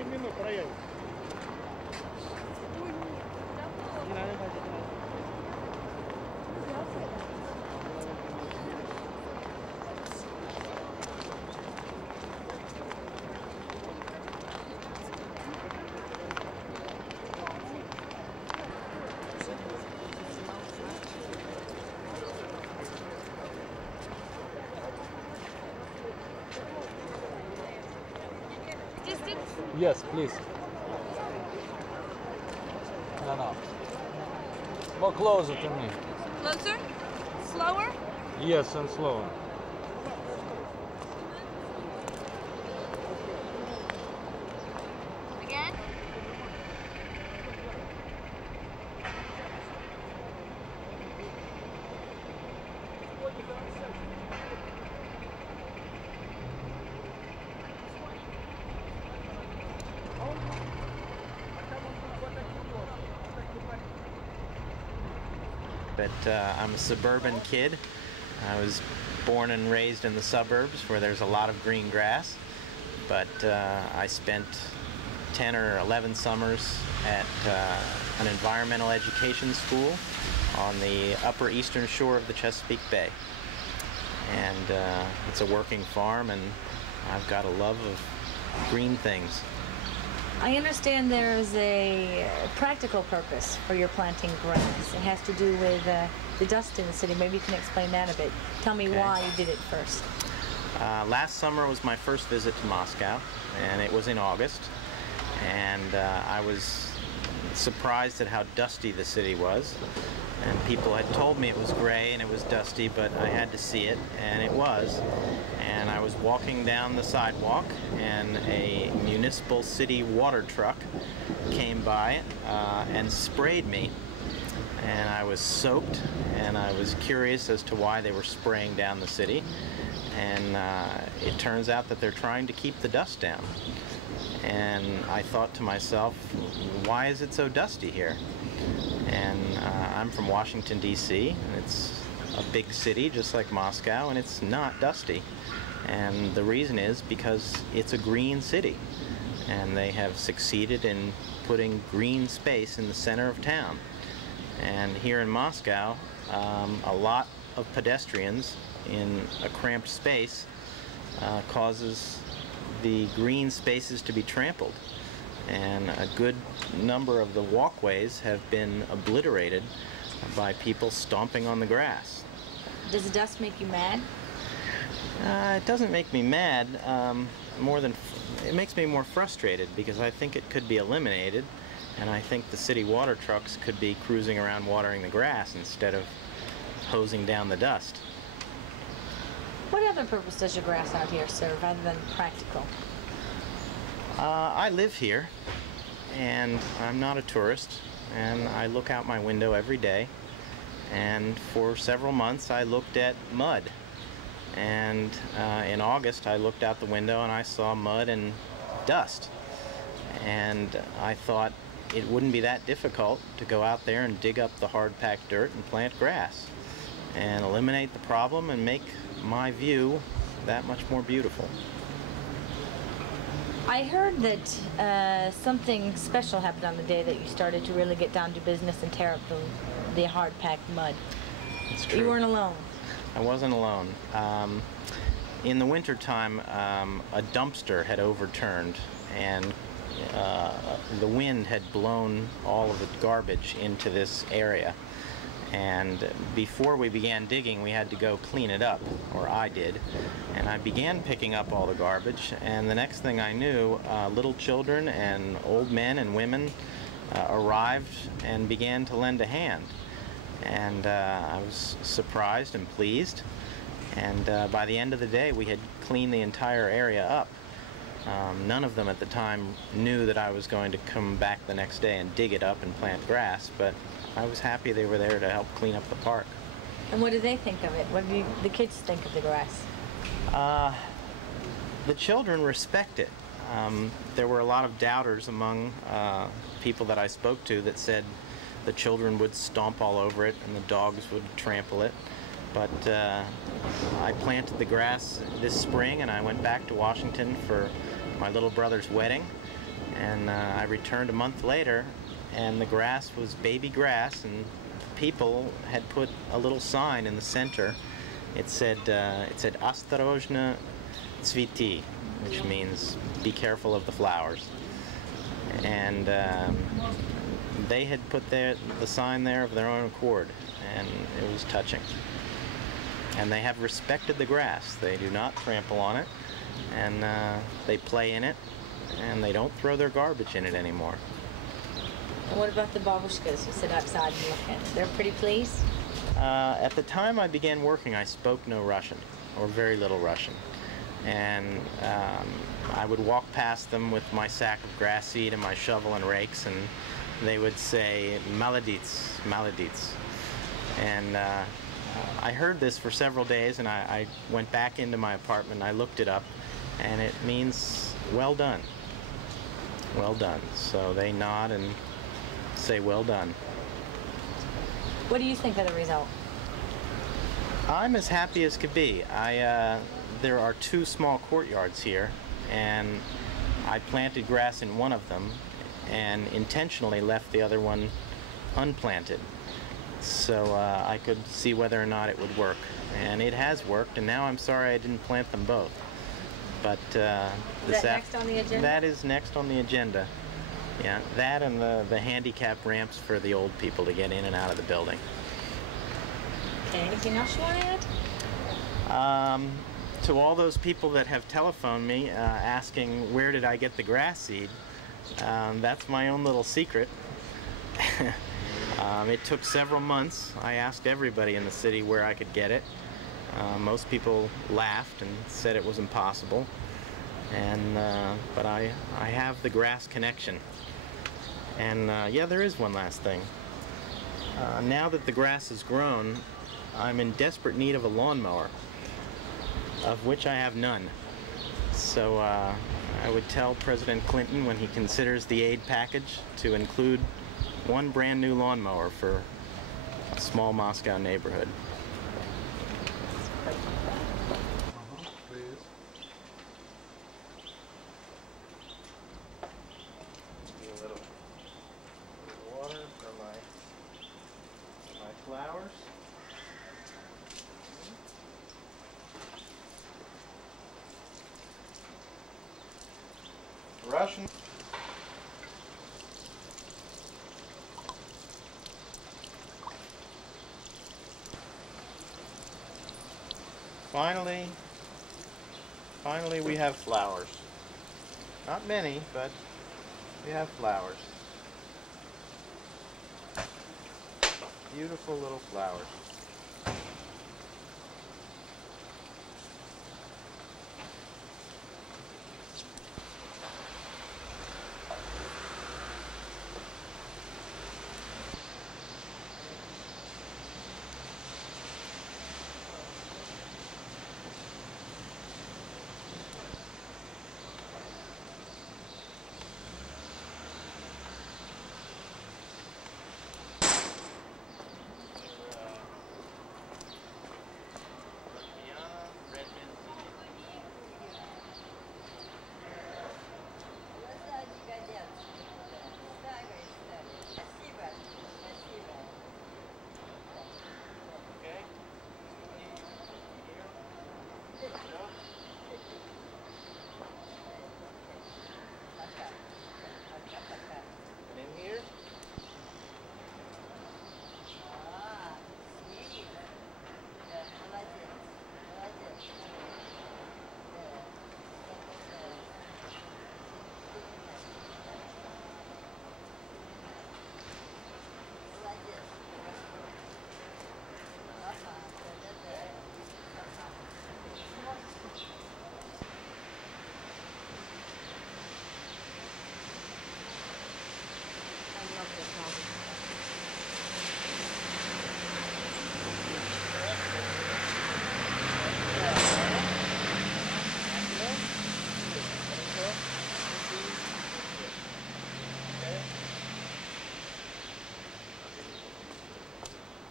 семенов проявится. Не надо, не надо. Yes, please. No. More closer to me. Closer? Slower? Yes, and slower. Again? But I'm a suburban kid. I was born and raised in the suburbs where there's a lot of green grass, but I spent 10 or 11 summers at an environmental education school on the upper eastern shore of the Chesapeake Bay. And it's a working farm, and I've got a love of green things. I understand there's a practical purpose for your planting grass. It has to do with the dust in the city. Maybe you can explain that a bit. Tell me why you did it first. Last summer was my first visit to Moscow, and it was in August. And I was surprised at how dusty the city was. And people had told me it was gray and it was dusty, but I had to see it, and it was. And I was walking down the sidewalk, and a municipal city water truck came by and sprayed me. And I was soaked, and I was curious as to why they were spraying down the city. And it turns out that they're trying to keep the dust down. And I thought to myself, why is it so dusty here? And I'm from Washington, D.C., and it's a big city just like Moscow, and it's not dusty. And the reason is because it's a green city, and they have succeeded in putting green space in the center of town. And here in Moscow, a lot of pedestrians in a cramped space causes the green spaces to be trampled. And a good number of the walkways have been obliterated by people stomping on the grass. Does the dust make you mad? It doesn't make me mad. It makes me more frustrated, because I think it could be eliminated, and I think the city water trucks could be cruising around watering the grass instead of hosing down the dust. What other purpose does your grass out here serve other than practical? I live here, and I'm not a tourist, and I look out my window every day, and for several months I looked at mud. And in August I looked out the window and I saw mud and dust, and I thought it wouldn't be that difficult to go out there and dig up the hard-packed dirt and plant grass and eliminate the problem and make my view that much more beautiful. I heard that something special happened on the day that you started to really get down to business and tear up the hard-packed mud. It's true. You weren't alone. I wasn't alone. In the wintertime, a dumpster had overturned, and the wind had blown all of the garbage into this area. And before we began digging, we had to go clean it up, or I did. And I began picking up all the garbage, and the next thing I knew, little children and old men and women arrived and began to lend a hand. And I was surprised and pleased. And by the end of the day, we had cleaned the entire area up. None of them at the time knew that I was going to come back the next day and dig it up and plant grass, but I was happy they were there to help clean up the park. And what do they think of it? What do the kids think of the grass? The children respect it. There were a lot of doubters among people that I spoke to that said the children would stomp all over it and the dogs would trample it. But I planted the grass this spring, and I went back to Washington for my little brother's wedding, And I returned a month later, and the grass was baby grass, and people had put a little sign in the center. It said "Осторожно, цвети," which means "Be careful of the flowers." And they had put the sign there of their own accord, and it was touching. And they have respected the grass. They do not trample on it, and they play in it, and they don't throw their garbage in it anymore. And what about the babushkas who sit outside and look at it? They're pretty pleased? At the time I began working, I spoke no Russian, or very little Russian. And I would walk past them with my sack of grass seed and my shovel and rakes, and they would say, "Молодец, молодец." And I heard this for several days, and I went back into my apartment and I looked it up, and it means "well done." Well done. So they nod and say "well done." What do you think of the result? I'm as happy as could be. There are 2 small courtyards here, and I planted grass in one of them and intentionally left the other one unplanted, so I could see whether or not it would work. And it has worked, and now I'm sorry I didn't plant them both. But is that next on the agenda? That is next on the agenda. Yeah, that and the handicap ramps for the old people to get in and out of the building. Okay, anything else you want to add? To all those people that have telephoned me asking where did I get the grass seed, that's my own little secret. It took several months. I asked everybody in the city where I could get it. Most people laughed and said it was impossible. And but I have the grass connection. And yeah, there is one last thing. Now that the grass has grown, I'm in desperate need of a lawnmower, of which I have none. So I would tell President Clinton, when he considers the aid package, to include one brand new lawnmower for a small Moscow neighborhood. Russian. Finally we have flowers. Not many, but we have flowers. Beautiful little flowers.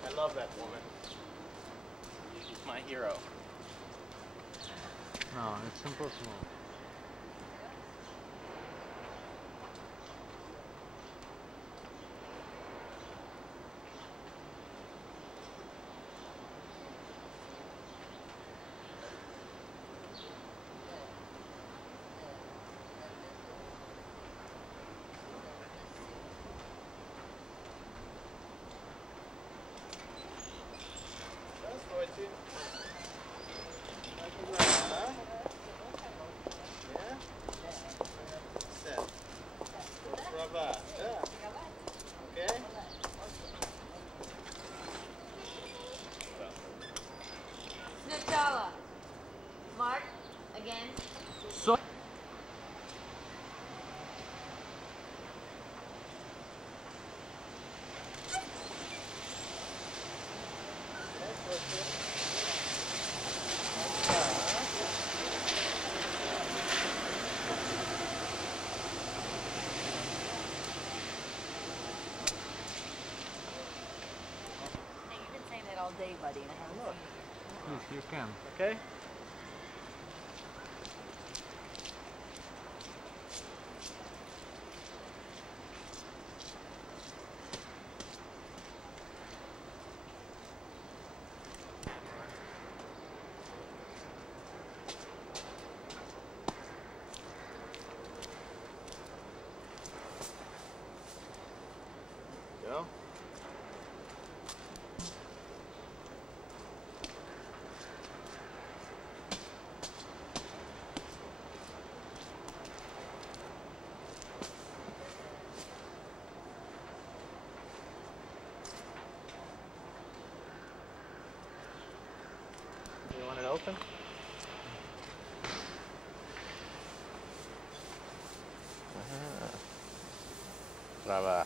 I love that woman. She's my hero. No, it's impossible. all day, buddy, and I haven't Look. Yes, you can. Okay? Go. You want it open? Trava.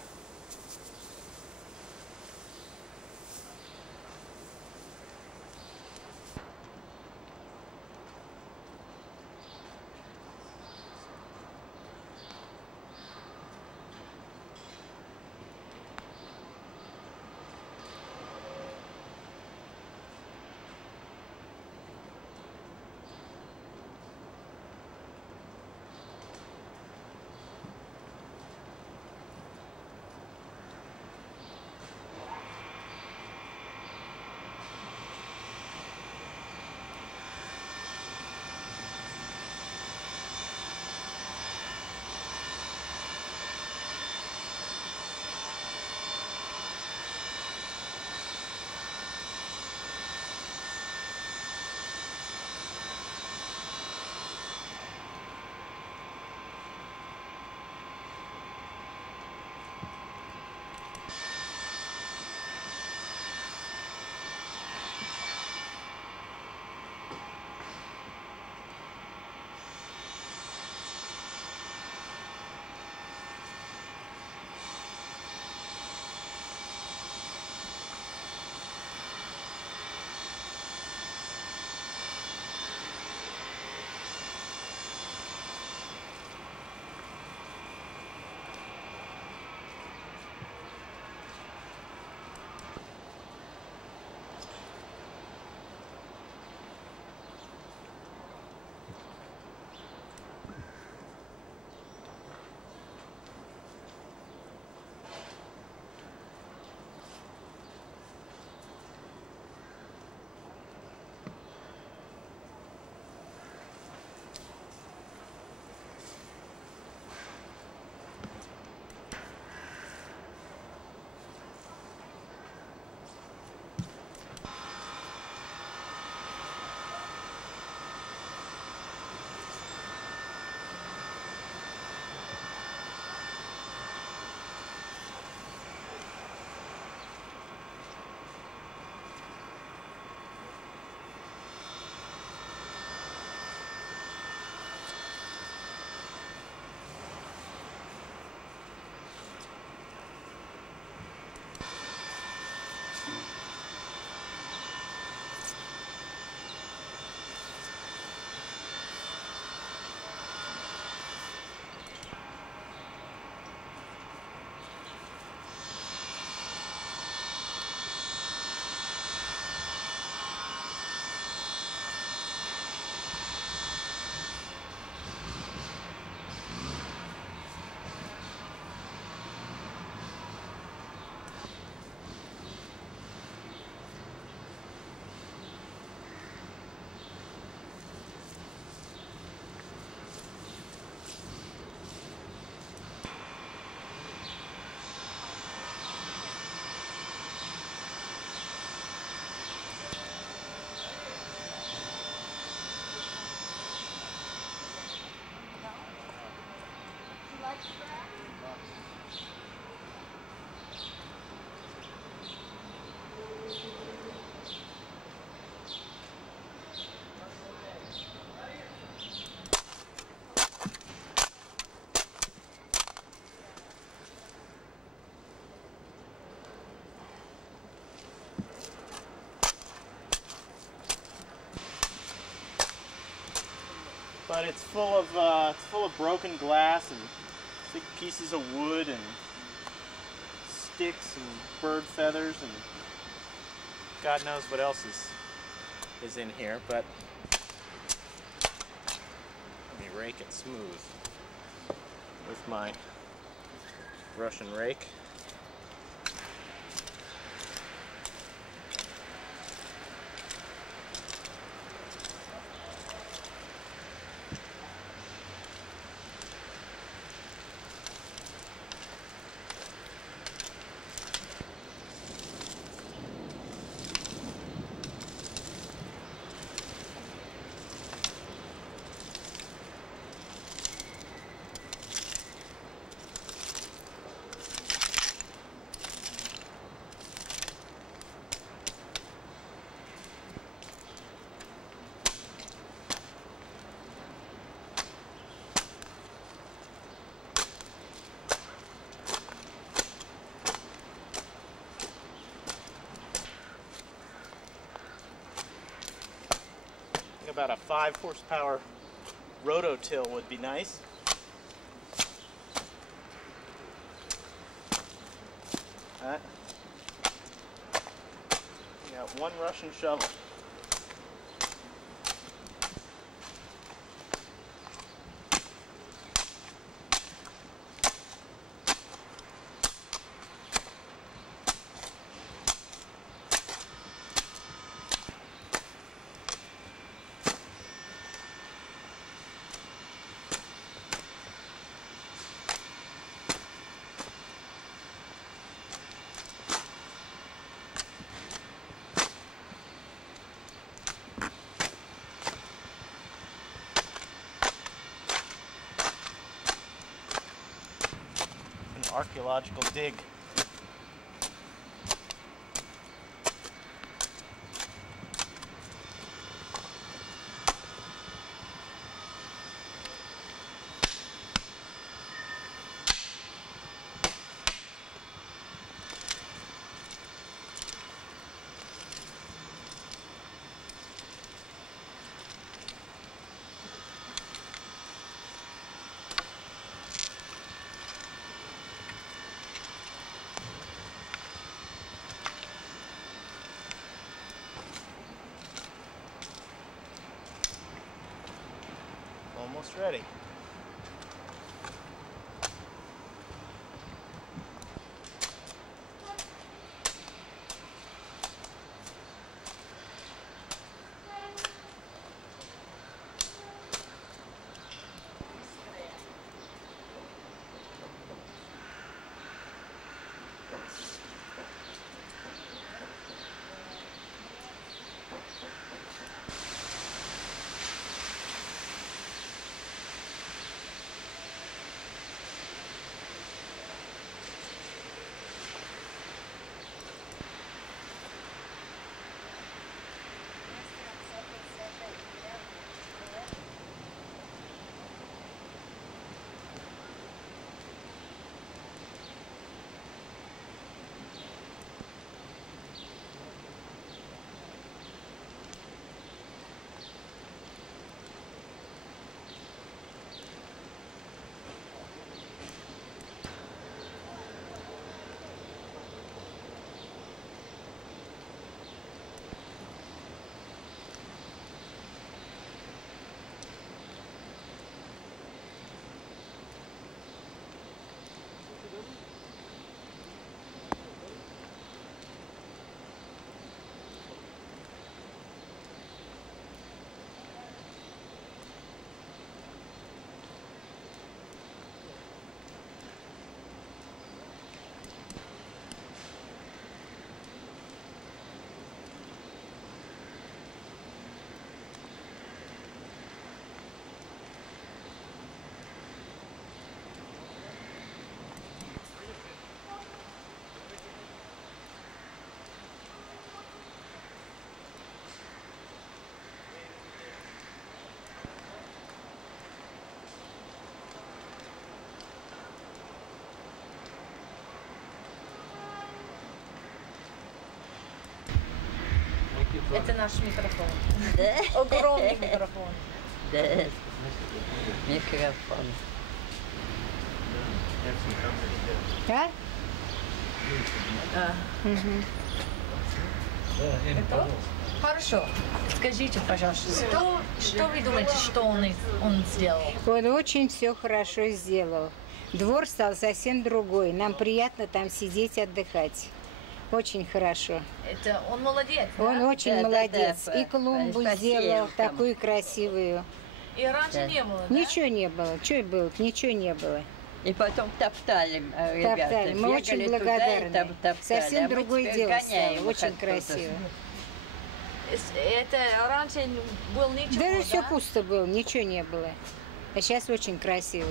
but it's full of broken glass and big pieces of wood and sticks and bird feathers and God knows what else is in here, but let me rake it smooth with my Russian rake. About a 5 horsepower rototill would be nice. Got one Russian shovel. Archaeological dig. Almost ready. Это наш микрофон. Да? Огромный микрофон. Да. Микрофон. Да? А. Да, Хорошо. Скажите, пожалуйста, что вы думаете, что он сделал? Он очень все хорошо сделал. Двор стал совсем другой. Нам приятно там сидеть, отдыхать. Очень хорошо. Это он молодец, да? Он очень молодец. И клумбу сделал такую красивую. И раньше не было, да? Ничего не было. Что было? Ничего не было. И потом топтали, ребята. Топтали. Мы очень благодарны. Совсем другое дело стало. Очень оттуда. красиво. Это раньше был ничего, Даже да? все пусто было, ничего не было. А сейчас очень красиво.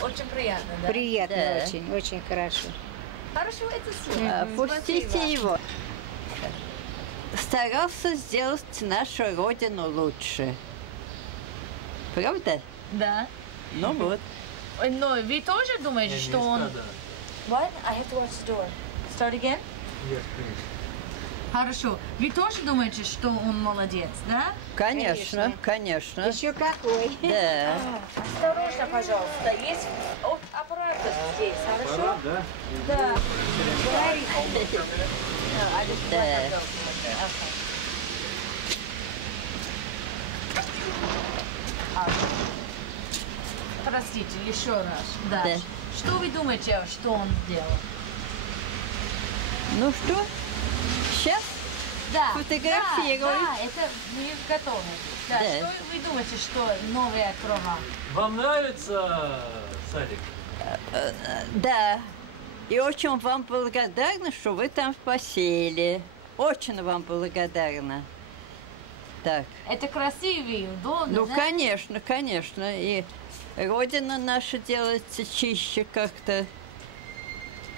Очень приятно, да? Приятно Да. очень, очень хорошо. Хорошо, это все. Пустите его. Старался сделать нашу родину лучше. Правда? Да. Ну вот. Но вы тоже думаете, что он... What? I have to watch the door. Start again? Yes, please. Хорошо. Вы тоже думаете, что он молодец, да? Конечно, конечно. Еще какой. Да. Осторожно, пожалуйста. Есть аппарат здесь, хорошо? Да? Да. Да. Простите, еще раз. Да. Да. Что вы думаете, что он сделал? Ну что, сейчас Да. фотографируй. Да, это мы готовы. Да. Да. Что вы думаете, что новая трава? Вам нравится садик? Да. И очень вам благодарна, что вы там посеяли. Очень вам благодарна. Так. Это красиво и удобно, Ну, да? конечно, конечно. И родина наша делается чище как-то.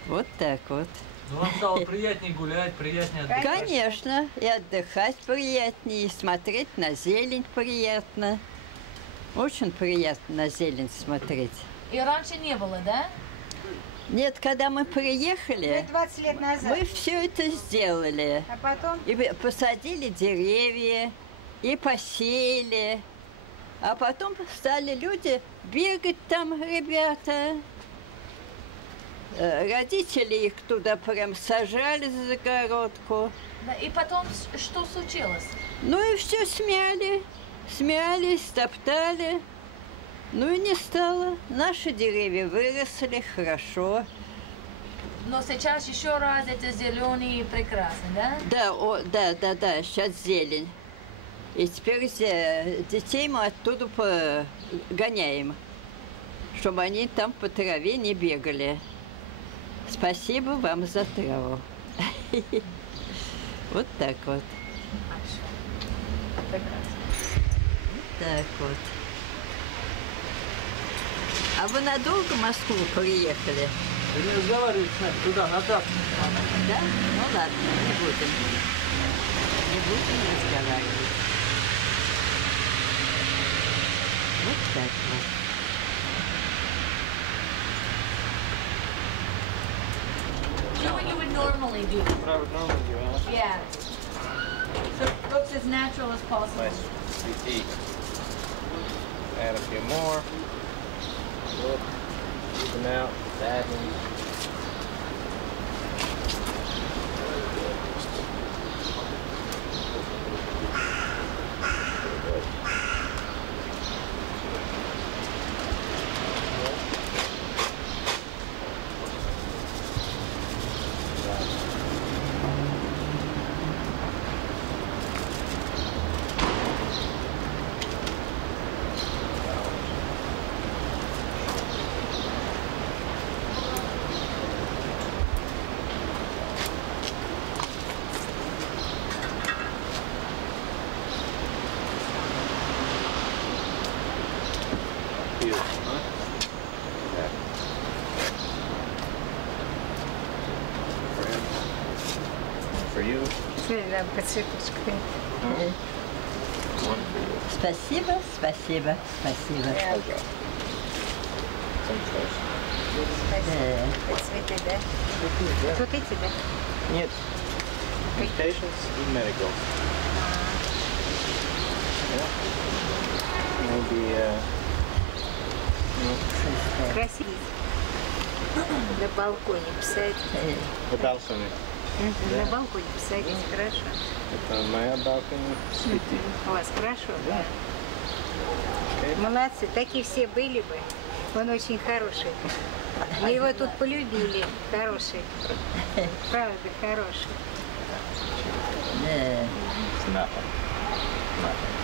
Вот так вот. Ну, вам стало приятнее гулять, приятнее отдыхать? Конечно, и отдыхать приятнее, и смотреть на зелень приятно. Очень приятно на зелень смотреть. И раньше не было, да? Нет, когда мы приехали, 20 лет назад. мы все это сделали. А потом? И посадили деревья, и посеяли. А потом стали люди бегать там, ребята. Родители их туда прям сажали за загородку. Да. И потом что случилось? Ну и все смяли. Смяли, стоптали. Ну и не стало. Наши деревья выросли хорошо. Но сейчас еще раз это зеленый и прекрасный, да? Да, да, сейчас зелень. И теперь детей мы оттуда гоняем, чтобы они там по траве не бегали. Спасибо вам за траву. Вот так вот. Так вот. А вы надолго в Москву приехали? Вы не разговариваете с нами, туда, на травку. Да? Ну ладно, не будем. Не будем разговаривать. Вот так вот. So what you would normally do? What I would normally do, Alice. Yeah. So it looks as natural as possible. Nice sweet tea. Add a few more. Look, keep them out. Add them. For you. Да, подсыпочкой. One for you. Спасибо, спасибо, спасибо. Some toast. Это цветы, да? Вот эти, да? Нет. Patients и medical. Yeah. Maybe, Красиво. На балконе писать. the balcony. На балконе посадить, хорошо. Это моя балкони цветы. У вас хорошо? Да. Молодцы, такие все были бы. Он очень хороший. Мы его тут полюбили. Хороший. Правда, хороший. It's nothing. Nothing.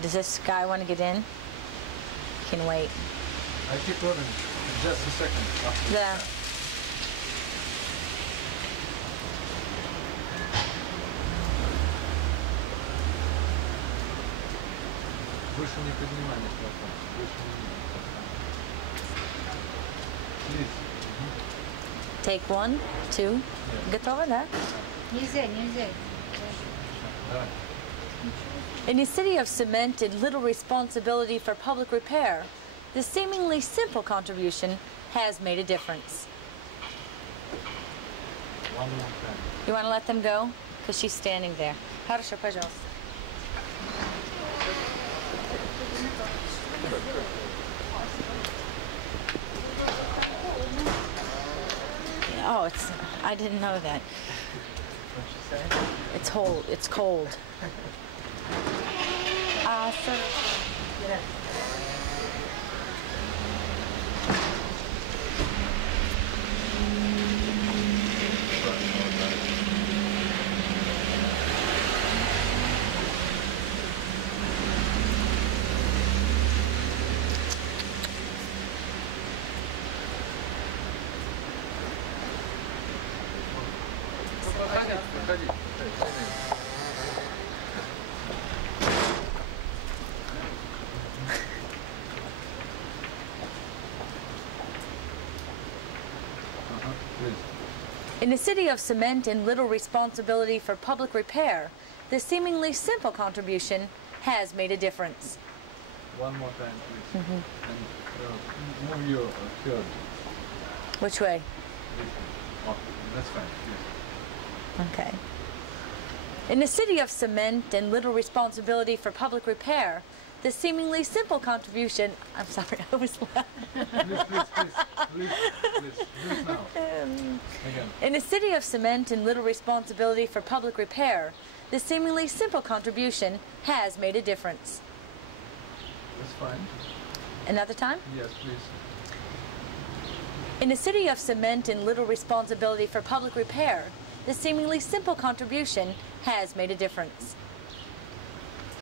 Does this guy want to get in? He can wait. I keep running. Just a second. Да. Больше не поднимай микрофон. Больше не. Please. Take 1, 2. Готово, да? Нельзя, нельзя. Давай. In a city of cement and little responsibility for public repair, the seemingly simple contribution has made a difference. One more time. You want to let them go? Because she's standing there. Хорошо, пожалуйста. Oh, I didn't know that. What'd you say? It's cold. So Проходи. in a city of cement and little responsibility for public repair, the seemingly simple contribution has made a difference. One more time, please. And move your head. Which way? This way. Oh, that's fine. Yes. Okay. In a city of cement and little responsibility for public repair, the seemingly simple contribution... I'm sorry, I was laughing. Please now. Again. In a city of cement and little responsibility for public repair, the seemingly simple contribution has made a difference. That's fine. Another time? Yes, please. In a city of cement and little responsibility for public repair, the seemingly simple contribution has made a difference.